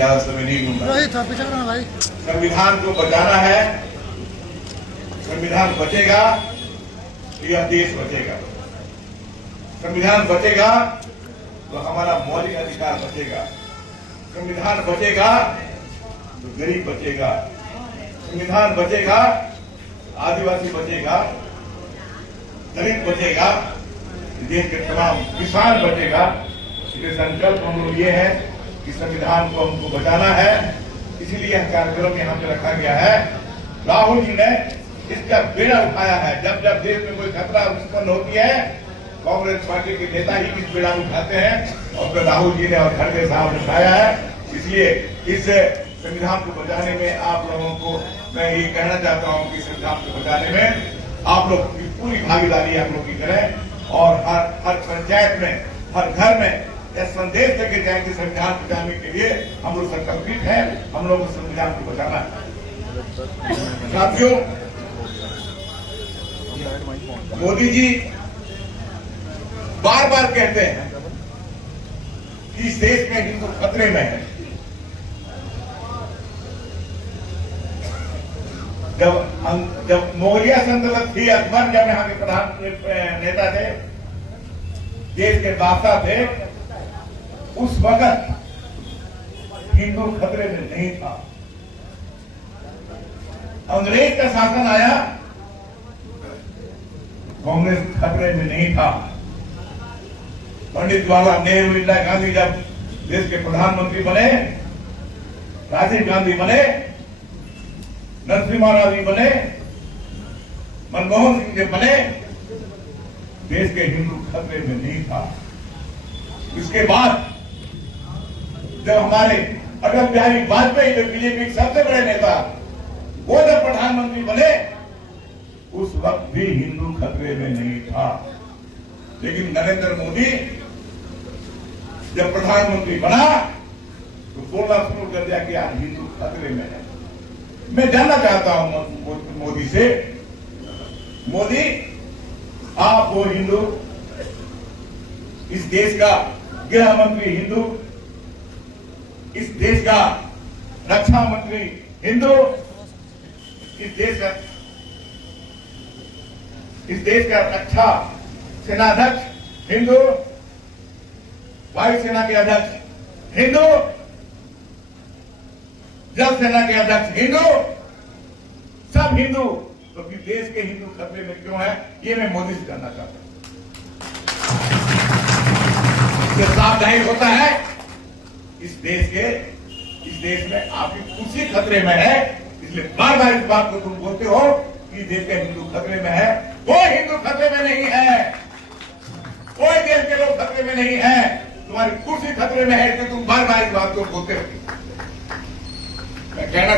ज्यादा समय नहीं लूंगा। भाई संविधान को बचाना है, संविधान बचेगा तो यह देश बचेगा। संविधान बचेगा तो हमारा मौलिक अधिकार बचेगा। संविधान बचेगा तो गरीब बचेगा। संविधान बचेगा आदिवासी बचेगा, दलित बचेगा, देश के तमाम किसान बचेगा। इसलिए संकल्प हम लोग ये है कि संविधान को हमको बचाना है, इसीलिए यह कार्यक्रम यहाँ पे रखा गया है। राहुल जी ने इसका बेड़ा उठाया है। जब जब देश में कोई खतरा उत्पन्न होती है, कांग्रेस पार्टी के नेता ही इस बेड़ा उठाते हैं और फिर राहुल जी ने और खड़गे साहब ने उठाया है। इसलिए इस संविधान को बचाने में आप लोगों को मैं ये कहना चाहता हूँ कि संविधान को बचाने में आप लोग की पूरी भागीदारी आप लोग की करें और हर पंचायत में, हर घर में यह संदेश लेके जाए कि संविधान बचाने के लिए हम लोग संकल्पित हैं, हम लोग संविधान को बचाना है। साथियों, मोदी जी बार बार कहते हैं कि इस देश में हिंदू खतरे में है। जब मुगलिया सल्तनत थी, अकबर जब यहाँ के प्रधान नेता थे, देश के बादशाह थे, उस वक्त हिंदू खतरे में नहीं था। अंग्रेज का शासन आया, कांग्रेस खतरे में नहीं था। पंडित जवाहरलाल नेहरू, इंदिरा गांधी जब देश के प्रधानमंत्री बने, राजीव गांधी बने, नरसिम्हा राव जी बने, मनमोहन सिंह जी बने, देश के हिंदू खतरे में नहीं था। इसके बाद जब हमारे अटल बिहारी वाजपेयी जो बीजेपी के सबसे बड़े नेता, वो जब प्रधानमंत्री बने, उस वक्त भी हिंदू खतरे में नहीं था। लेकिन नरेंद्र मोदी जब प्रधानमंत्री बना तो बोलना शुरू कर दिया कि आज हिंदू खतरे में है। मैं जानना चाहता हूं मोदी से, मोदी आप वो हिंदू, इस देश का गृह मंत्री हिंदू, इस देश का रक्षा मंत्री हिंदू, इस देश का रक्षा सेनाध्यक्ष हिंदू, वायुसेना के अध्यक्ष हिंदू, जल सेना के अध्यक्ष हिंदू, सब हिंदू। तो फिर देश के हिंदू खतरे में क्यों है, ये मैं मोदी से जानना चाहता हूं। इससे साफ जाहिर होता है इस देश में आपकी कुर्सी खतरे में है। इसलिए बार बार इस बात को तुम बोलते हो कि देश का हिंदू खतरे में है। कोई हिंदू खतरे में नहीं है, कोई देश के लोग खतरे में नहीं है, तुम्हारी कुर्सी खतरे में है। इसलिए तुम बार बार इस बात को बोलते हो। मैं कहना